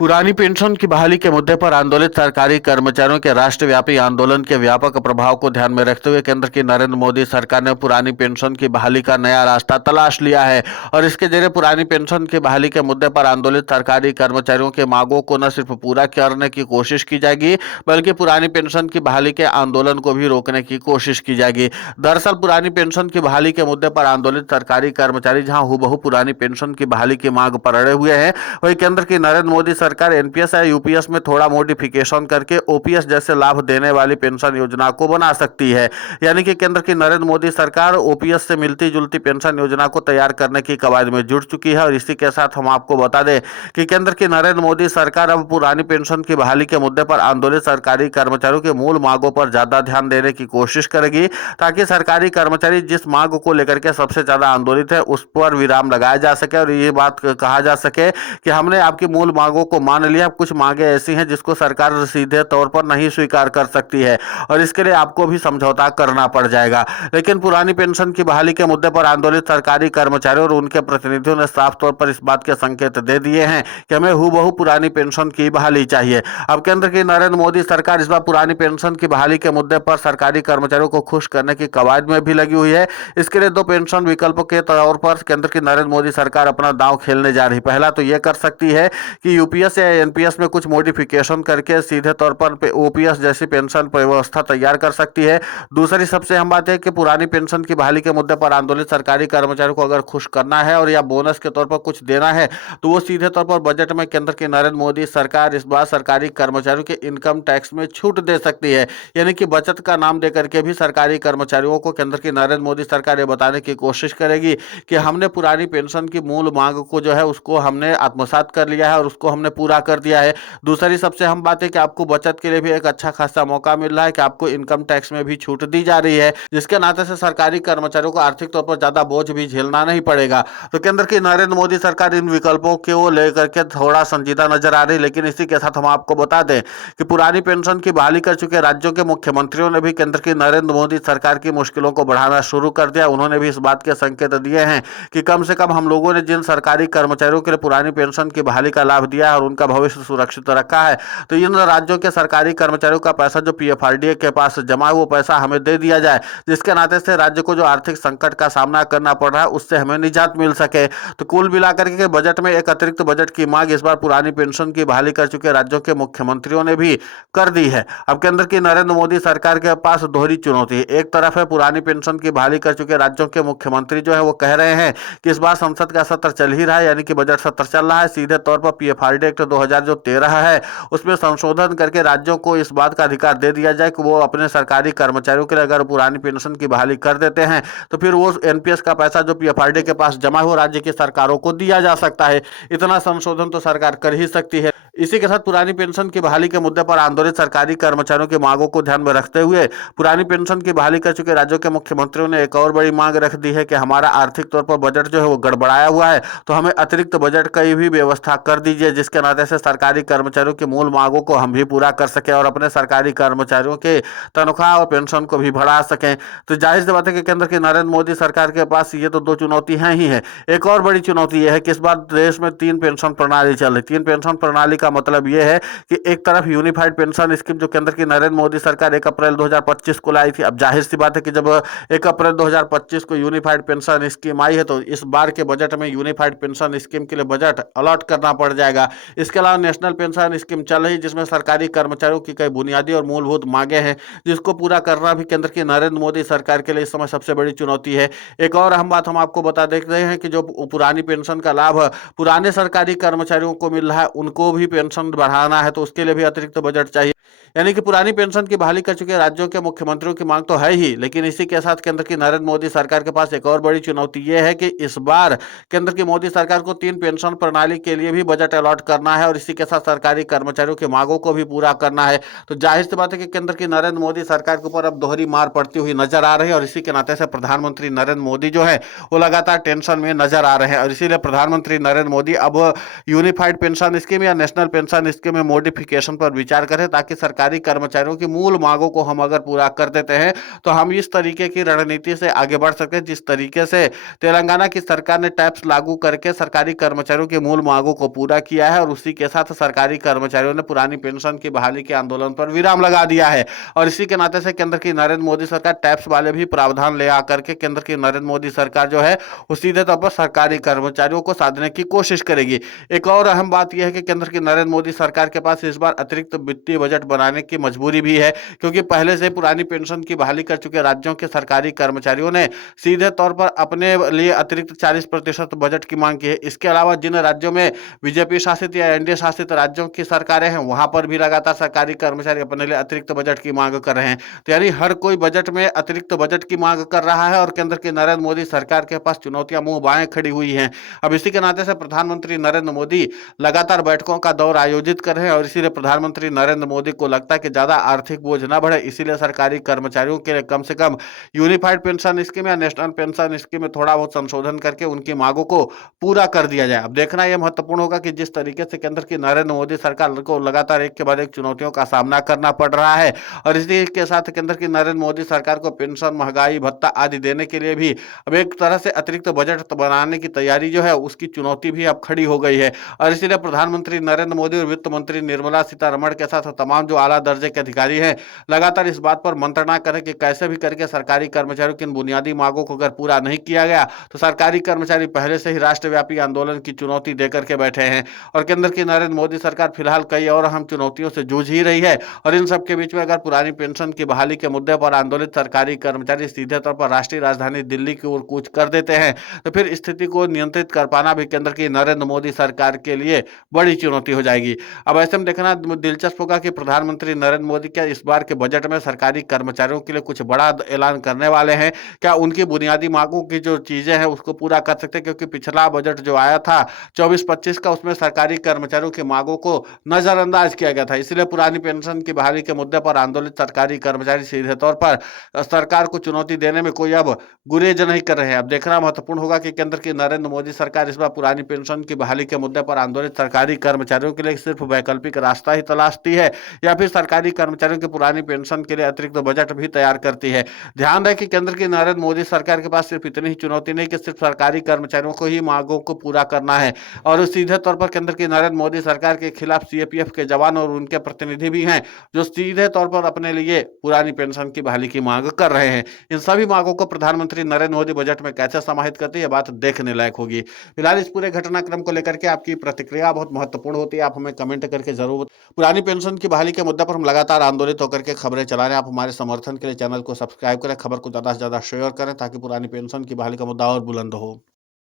पुरानी पेंशन की बहाली के मुद्दे पर आंदोलित सरकारी कर्मचारियों के राष्ट्रव्यापी आंदोलन के व्यापक प्रभाव को ध्यान में रखते हुए केंद्र की नरेंद्र मोदी सरकार ने पुरानी पेंशन की बहाली का नया रास्ता तलाश लिया है और इसके जरिए पुरानी पेंशन की बहाली के मुद्दे पर आंदोलित सरकारी कर्मचारियों के मांगों को न सिर्फ पूरा करने की कोशिश की जाएगी बल्कि पुरानी पेंशन की बहाली के आंदोलन को भी रोकने की कोशिश की जाएगी। दरअसल पुरानी पेंशन की बहाली के मुद्दे पर आंदोलित सरकारी कर्मचारी जहां हूबहू पुरानी पेंशन की बहाली की मांग पर अड़े हुए हैं, वही केंद्र की नरेंद्र मोदी सरकार एनपीएस या यूपीएस में थोड़ा मॉडिफिकेशन करके ओपीएस जैसे लाभ देने वाली पेंशन योजना को बना सकती है। यानी कि केंद्र की नरेंद्र मोदी सरकार ओपीएस से मिलती जुलती पेंशन योजना को तैयार करने की कवायद में जुट चुकी है। और इसी के साथ हम आपको बता दें कि केंद्र की नरेंद्र मोदी सरकार अब पुरानी पेंशन की बहाली के मुद्दे पर आंदोलित सरकारी कर्मचारियों के मूल मांगों पर ज्यादा ध्यान देने की कोशिश करेगी, ताकि सरकारी कर्मचारी जिस मांग को लेकर के सबसे ज्यादा आंदोलित है उस पर विराम लगाया जा सके और ये बात कहा जा सके कि हमने आपकी मूल मांगों को मान लिया। कुछ मांगे ऐसी हैं जिसको सरकार सीधे तौर पर नहीं स्वीकार कर सकती है और इसके लिए आपको भी समझौता करना पड़ जाएगा। लेकिन पुरानी पेंशन की बहाली के मुद्दे पर आंदोलित सरकारी कर्मचारियों और उनके प्रतिनिधियों ने साफ तौर पर इस बात के संकेत दे दिए हैं कि हमें हूबहू पुरानी पेंशन की बहाली चाहिए। अब केंद्र की नरेंद्र मोदी सरकार इस बार पुरानी पेंशन की बहाली के मुद्दे पर सरकारी कर्मचारियों को खुश करने की कवायद में भी लगी हुई है। इसके लिए दो पेंशन विकल्पों के तौर पर केंद्र की नरेंद्र मोदी सरकार अपना दांव खेलने जा रही। पहला तो यह कर सकती है कि यूपीएस या एनपीएस में कुछ मॉडिफिकेशन करके सीधे तौर पर ओपीएस जैसी पेंशन व्यवस्था तैयार कर सकती है। दूसरी सबसे अहम बात है कि पुरानी पेंशन की बहाली के मुद्दे पर आंदोलित सरकारी कर्मचारियों को अगर खुश करना है और या बोनस के तौर पर कुछ देना है तो वो सीधे तौर पर बजट में केंद्र की नरेंद्र मोदी सरकार इस बार सरकारी कर्मचारियों के इनकम टैक्स में छूट दे सकती है। यानी कि बचत का नाम दे करके भी सरकारी कर्मचारियों को केंद्र की नरेंद्र मोदी सरकार ये बताने की कोशिश करेगी कि हमने पुरानी पेंशन की मूल मांग को जो है उसको हमने आत्मसात कर लिया है और उसको हमने पूरा कर दिया है। दूसरी सबसे अहम बात है कि आपको बचत के लिए भी एक अच्छा खासा मौका मिल रहा है कि आपको इनकम टैक्स में भी छूट दी जा रही है, जिसके नाते से सरकारी कर्मचारियों को आर्थिक तौर पर ज्यादा बोझ भी झेलना नहीं पड़ेगा। तो केंद्र की नरेंद्र मोदी सरकार इन विकल्पों को लेकर के थोड़ा संजीदा नजर आ रही। लेकिन इसी के साथ हम आपको बता दें कि पुरानी पेंशन की बहाली कर चुके राज्यों के मुख्यमंत्रियों ने भी केंद्र की नरेंद्र मोदी सरकार की मुश्किलों को बढ़ाना शुरू कर दिया। उन्होंने भी इस बात के संकेत दिए हैं कि कम से कम हम लोगों ने जिन सरकारी कर्मचारियों के लिए पुरानी पेंशन की बहाली का लाभ दिया है और उनका भविष्य सुरक्षित रखा है, तो इन राज्यों के सरकारी कर्मचारियों का पैसा जो पीएफआरडीए के पास जमा है वो पैसा हमें दे दिया जाए, जिसके नाते से राज्य को जो आर्थिक संकट का सामना करना पड़ रहा है उससे हमें निजात मिल सके। तो कुल मिलाकर के बजट में एक अतिरिक्त बजट की मांग इस बार पुरानी पेंशन की बहाली कर चुके राज्यों के मुख्यमंत्रियों ने भी कर दी है। अब केंद्र की नरेंद्र मोदी सरकार के पास दोहरी चुनौती है। एक तरफ है पुरानी पेंशन की बहाली कर चुके राज्यों के मुख्यमंत्री जो है वो कह रहे हैं कि इस बार संसद का सत्र चल ही रहा है, यानी कि बजट सत्र चल रहा है, सीधे तौर पर पीएफआरडी एक्ट 2013 है उसमें संशोधन करके राज्यों को इस बात का अधिकार दे दिया जाए कि वो अपने सरकारी कर्मचारियों के लिए अगर पुरानी पेंशन की बहाली कर देते हैं तो फिर वो एनपीएस का पैसा जो पीएफआरडी के पास जमा हो राज्य की सरकारों को दिया जा सकता है। इतना संशोधन तो सरकार कर ही सकती है। इसी के साथ पुरानी पेंशन की बहाली के मुद्दे पर आंदोलित सरकारी कर्मचारियों की मांगों को ध्यान में रखते हुए पुरानी पेंशन की बहाली कर चुके राज्यों के मुख्यमंत्रियों ने एक और बड़ी मांग रख दी है कि हमारा आर्थिक तौर पर बजट जो है वो गड़बड़ाया हुआ है, तो हमें अतिरिक्त बजट की भी व्यवस्था कर दीजिए, जिसके नाते से सरकारी कर्मचारियों की मूल मांगों को हम भी पूरा कर सके और अपने सरकारी कर्मचारियों के तनख्वाह और पेंशन को भी बढ़ा सकें। तो जाहिर सी बात है कि केंद्र की नरेंद्र मोदी सरकार के पास ये तो दो चुनौती हैं ही है। एक और बड़ी चुनौती यह है कि इस बार देश में 3 पेंशन प्रणाली चल रही। 3 पेंशन प्रणाली का मतलब यह है कि एक तरफ यूनिफाइड पेंशन स्कीम जो केंद्र की नरेंद्र मोदी सरकार 1 अप्रैल 2025 को लाई थी। अब जाहिर सी बात है कि जब 1 अप्रैल 2025 को यूनिफाइड पेंशन स्कीम आई है तो इस बार के बजट में यूनिफाइड पेंशन स्कीम के लिए बजट अलॉट करना पड़ जाएगा। इसके अलावा नेशनल पेंशन स्कीम चल रही जिसमें सरकारी कर्मचारियों की कई बुनियादी और मूलभूत मांगे हैं, जिसको पूरा करना भी केंद्र की नरेंद्र मोदी सरकार के लिए इस समय सबसे बड़ी चुनौती है। एक और अहम बात हम आपको बता देते हैं कि जो पुरानी पेंशन का लाभ पुराने सरकारी कर्मचारियों को मिल रहा है उनको भी पेंशन बढ़ाना है, तो उसके लिए भी अतिरिक्त बजट चाहिए। यानी कि पुरानी पेंशन की बहाली कर चुके राज्यों के मुख्यमंत्रियों की मांग तो है ही, लेकिन इसी के साथ केंद्र की नरेंद्र मोदी सरकार के पास एक और बड़ी चुनौती यह है कि इस बार केंद्र की मोदी सरकार को 3 पेंशन प्रणाली के लिए भी बजट अलॉट करना है और इसी के साथ सरकारी कर्मचारियों की मांगों को भी पूरा करना है। तो जाहिर सी बात है कि केंद्र की नरेंद्र मोदी सरकार के ऊपर अब दोहरी मार पड़ती हुई नजर आ रही है और इसी के नाते से प्रधानमंत्री नरेंद्र मोदी जो है वो लगातार टेंशन में नजर आ रहे हैं और इसीलिए प्रधानमंत्री नरेंद्र मोदी अब यूनिफाइड पेंशन स्कीम या नेशनल पेंशन स्कीम में मॉडिफिकेशन पर विचार करें ताकि सरकारी सरकारी कर्मचारियों की मूल मांगों को हम अगर पूरा कर देते हैं तो हम इस तरीके की रणनीति से आगे बढ़ सकते हैं जिस तरीके से तेलंगाना की सरकार ने टैक्स लागू करके सरकारी कर्मचारियों की मूल मांगों को पूरा किया है और उसी के साथ सरकारी कर्मचारियों ने पुरानी पेंशन की बहाली के आंदोलन पर विराम लगा दिया है। और इसी के नाते से केंद्र की नरेंद्र मोदी सरकार टैक्स वाले भी प्रावधान ले आकर के केंद्र की नरेंद्र मोदी सरकार जो है वो सीधे तौर पर सरकारी कर्मचारियों को साधने की कोशिश करेगी। एक और अहम बात यह है कि केंद्र की नरेंद्र मोदी सरकार के पास इस बार अतिरिक्त वित्तीय बजट बनाने की मजबूरी भी है, क्योंकि पहले से पुरानी पेंशन की बहाली कर चुके राज्यों के सरकारी कर्मचारियों ने सीधे तौर पर अपने लिए अतिरिक्त 40% बजट की मांग की है। इसके अलावा जिन राज्यों में बीजेपी शासित या एनडीए शासित राज्यों की सरकारें हैं वहां पर भी लगातार सरकारी कर्मचारी अपने लिए अतिरिक्त बजट की मांग कर रहे हैं। तो यानी हर कोई बजट में अतिरिक्त बजट की मांग कर रहा है और केंद्र की नरेंद्र मोदी सरकार के पास चुनौतियां मुंह बाएं खड़ी हुई हैं। अब इसी के नाते से प्रधानमंत्री नरेंद्र मोदी लगातार बैठकों का दौर आयोजित कर रहे हैं और इसीलिए प्रधानमंत्री नरेंद्र मोदी को लगता है कि ज्यादा आर्थिक बोझ न बढ़े, इसीलिए सरकारी कर्मचारियों के लिए कम से कम यूनिफाइड पेंशन स्कीम या नेशनल पेंशन स्कीम में थोड़ा बहुत संशोधन करके उनकी मांगों को पूरा कर दिया जाए। अब देखना यह महत्वपूर्ण होगा कि जिस तरीके से केंद्र की नरेंद्र मोदी सरकार को लगातार एक के बाद एक चुनौतियों का सामना करना पड़ रहा है और इसी के साथ केंद्र की नरेंद्र मोदी सरकार को पेंशन, महंगाई भत्ता आदि देने के लिए भी अब एक तरह से अतिरिक्त बजट बनाने की तैयारी जो है उसकी चुनौती भी अब खड़ी हो गई है। और इसीलिए प्रधानमंत्री नरेंद्र मोदी और वित्त मंत्री निर्मला सीतारमण के साथ तमाम जो आला दर्जे के अधिकारी हैं लगातार इस बात पर मंत्रणा करें कि कैसे भी करके सरकारी कर्मचारियों की इन बुनियादी मांगों को अगर पूरा नहीं किया गया तो सरकारी कर्मचारी पहले से ही राष्ट्रव्यापी आंदोलन की चुनौती देकर के बैठे हैं और केंद्र की नरेंद्र मोदी सरकार फिलहाल कई और अहम चुनौतियों से जूझ ही रही है। और इन सबके बीच में अगर पुरानी पेंशन की बहाली के मुद्दे पर आंदोलित सरकारी कर्मचारी सीधे तौर पर राष्ट्रीय राजधानी दिल्ली की ओर कूच कर देते हैं तो फिर स्थिति को नियंत्रित कर पाना भी केंद्र की नरेंद्र मोदी सरकार के लिए बड़ी चुनौती हो जाएगी। अब ऐसे में देखना दिलचस्प होगा कि प्रधानमंत्री नरेंद्र मोदी क्या इस बार के बजट में सरकारी कर्मचारियों के लिए कुछ बड़ा ऐलान करने वाले हैं, क्या उनकी बुनियादी मांगों की जो चीजें हैं उसको पूरा कर सकते हैं, क्योंकि पिछला बजट जो आया था 24-25 का उसमें सरकारी कर्मचारियों की मांगों को नजरअंदाज किया गया था। इसलिए पुरानी पेंशन की बहाली के मुद्दे पर आंदोलित सरकारी कर्मचारी सीधे तौर पर सरकार को चुनौती देने में कोई अब गुरेज नहीं कर रहे हैं। अब देखना महत्वपूर्ण होगा कि केंद्र की नरेंद्र मोदी सरकार इस बार पुरानी पेंशन की बहाली के मुद्दे पर आंदोलित सरकारी कर्मचारियों के लिए सिर्फ वैकल्पिक रास्ता ही तलाशती है या फिर सरकारी कर्मचारियों की पुरानी पेंशन के लिए अतिरिक्त बजट भी तैयार करती है। ध्यान रहे कि केंद्र की नरेंद्र मोदी सरकार के पास सिर्फ इतनी ही चुनौती नहीं कि सिर्फ सरकारी कर्मचारियों को ही मांगों को पूरा करना है और सीधे तौर पर केंद्र की नरेंद्र मोदी सरकार के खिलाफ सीएपीएफ के जवान और उनके प्रतिनिधि भी हैं जो सीधे तौर पर अपने लिए पुरानी पेंशन की बहाली की मांग कर रहे हैं। इन सभी मांगों को प्रधानमंत्री नरेंद्र मोदी बजट में कैसे समाहित करती है बात देखने लायक होगी। फिलहाल इस पूरे घटनाक्रम को लेकर के आपकी प्रतिक्रिया बहुत महत्वपूर्ण होती है, आप हमें कमेंट करके जरूर। पुरानी पेंशन की बहाली के मुद्दे पर हम लगातार आंदोलित होकर के खबरें चला रहे हैं। आप हमारे समर्थन के लिए चैनल को सब्सक्राइब करें, खबर को ज्यादा से ज्यादा शेयर करें ताकि पुरानी पेंशन की बहाली का मुद्दा और बुलंद हो।